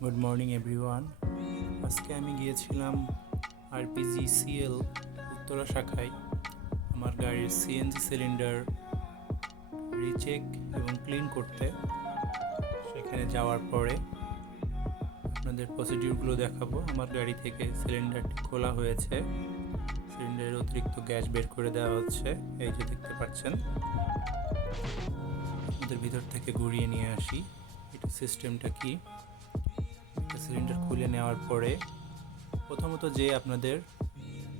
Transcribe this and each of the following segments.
Good morning everyone. আজকে আমি গিয়েছিলাম আরপিজিসিএল উত্তরা শাখায় আমার গাড়ির সিএনজি সিলিন্ডার রিচেক এবং ক্লিন করতে। সেখানে যাওয়ার পরে আপনাদের প্রসিডিউরগুলো দেখাবো। আমার গাড়ি থেকে সিলিন্ডারটি খোলা হয়েছে, সিলিন্ডারের অতিরিক্ত গ্যাস বের করে দেওয়া হচ্ছে, এই যে দেখতে পাচ্ছেন। আমাদের ভিতর থেকে ঘুরিয়ে নিয়ে আসি। এটা সিস্টেমটা কি, সিলিন্ডার খুলে নেওয়ার পরে প্রথমত যে আপনাদের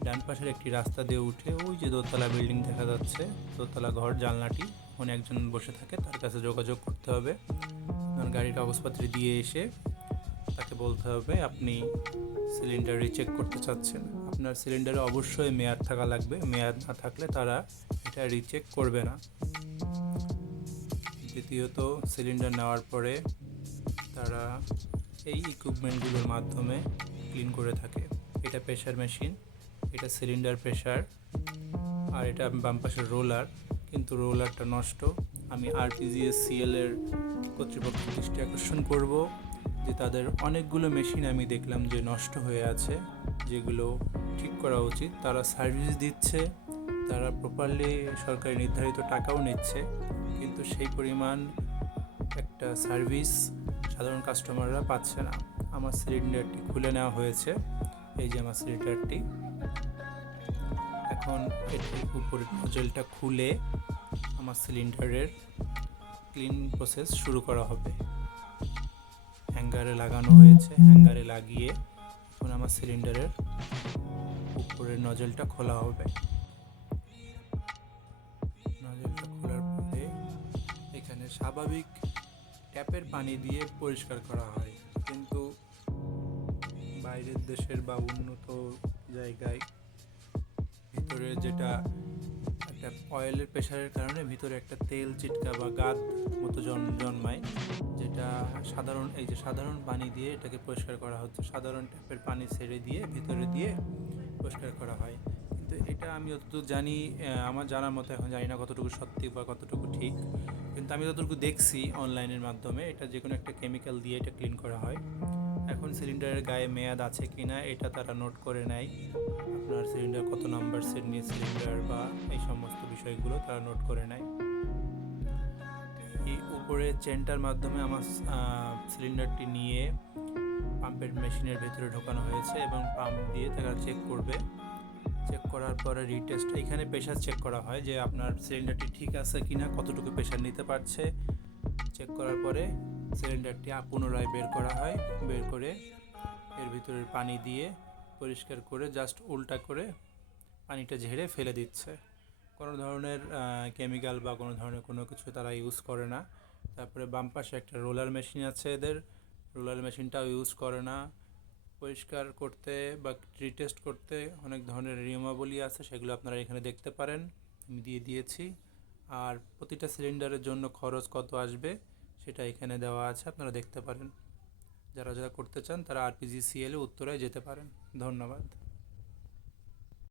ডান পাশের একটি রাস্তা দিয়ে উঠে ওই যে দোতলা বিল্ডিং দেখা যাচ্ছে, দোতলা ঘর, জানলাটি, ওখানে একজন বসে থাকে, তার কাছে যোগাযোগ করতে হবে। আপনার গাড়ির কাগজপত্র দিয়ে এসে তাকে বলতে হবে আপনি সিলিন্ডার রিচেক করতে চাচ্ছেন। আপনার সিলিন্ডারে অবশ্যই মেয়াদ থাকা লাগবে, মেয়াদ না থাকলে তারা এটা রিচেক করবে না। দ্বিতীয়ত, সিলিন্ডার নেওয়ার পরে তারা এই ইকুইপমেন্টগুলোর মাধ্যমে ক্লিন করে থাকে। এটা প্রেশার মেশিন, এটা সিলিন্ডার প্রেশার, আর এটা বাম পাশের রোলার, কিন্তু রোলারটা নষ্ট। আমি আরপিজিএসসিএল এর কর্তৃপক্ষের দৃষ্টি আকর্ষণ করব যে তাদের অনেকগুলো মেশিন আমি দেখলাম যে নষ্ট হয়ে আছে, যেগুলো ঠিক করা উচিত। তারা সার্ভিস দিচ্ছে, তারা প্রপারলি সরকারি নির্ধারিত টাকাও নিচ্ছে, কিন্তু সেই পরিমাণ একটা সার্ভিস সাধারণ কাস্টমাররা পাচ্ছে না। আমার সিলিন্ডারটি খুলে নেওয়া হয়েছে, এই যে আমার সিলিন্ডারটি। এখন এটির উপরের নজলটা খুলে আমার সিলিন্ডারের ক্লিন প্রসেস শুরু করা হবে। হ্যাঙ্গারে লাগানো হয়েছে, হ্যাঙ্গারে লাগিয়ে এখন আমার সিলিন্ডারের উপরের নজলটা খোলা হবে। নজলটা খোলার পরে এখানে স্বাভাবিক ট্যাপের পানি দিয়ে পরিষ্কার করা হয়, কিন্তু বাইরের দেশের বা উন্নত জায়গায় ভিতরে যেটা একটা অয়েলের প্রেশারের কারণে ভিতরে একটা তেল চিটকা বা গাদ মতো জন্মায়, যেটা সাধারণ পানি দিয়ে এটাকে পরিষ্কার করা হচ্ছে। সাধারণ ট্যাপের পানি ছেড়ে দিয়ে ভিতরে দিয়ে পরিষ্কার করা হয়, কিন্তু এটা আমি যতটুকু জানি, আমার জানার মতো, এখন জানি না কতটুকু সত্যি বা কতটুকু ঠিক, কিন্তু আমি যতটুকু দেখছি অনলাইনের মাধ্যমে, এটা যে কোনো একটা কেমিক্যাল দিয়ে এটা ক্লিন করা হয়। এখন সিলিন্ডারের গায়ে মেয়াদ আছে কি না এটা তারা নোট করে নেয়, আপনার সিলিন্ডার কত নাম্বার সেট নিয়ে সিলিন্ডার বা এই সমস্ত বিষয়গুলো তারা নোট করে নেয়। এই উপরে চেনটার মাধ্যমে আমার সিলিন্ডারটি নিয়ে পাম্পের মেশিনের ভেতরে ঢোকানো হয়েছে এবং পাম্প দিয়ে তারা চেক করবে। চেক করার পরে রিটেস্ট, এখানে প্রেশার চেক করা হয় যে আপনার সিলিন্ডারটি ঠিক আছে কি না, কতটুকু প্রেশার নিতে পারছে। চেক করার পরে সিলিন্ডারটি পুনরায় বের করা হয়, বের করে এর ভিতরের পানি দিয়ে পরিষ্কার করে জাস্ট উল্টা করে পানিটা ঝেড়ে ফেলে দিচ্ছে। কোনো ধরনের কেমিক্যাল বা কোনো ধরনের কোনো কিছু তারা ইউজ করে না। তারপরে বাম পাশে একটা রোলার মেশিন আছে, এদের রোলার মেশিনটাও ইউজ করে না। পরিষ্কার করতে বা রিটেস্ট করতে অনেক ধরনের নিয়মাবলী আছে, সেগুলো আপনারা এখানে দেখতে পারেন, আমি দিয়ে দিয়েছি। আর প্রতিটা সিলিন্ডারের জন্য খরচ কত আসবে সেটা এখানে দেওয়া আছে, আপনারা দেখতে পারেন। যারা যারা করতে চান তারা আরপিজিসিএল উত্তরায় যেতে পারেন। ধন্যবাদ।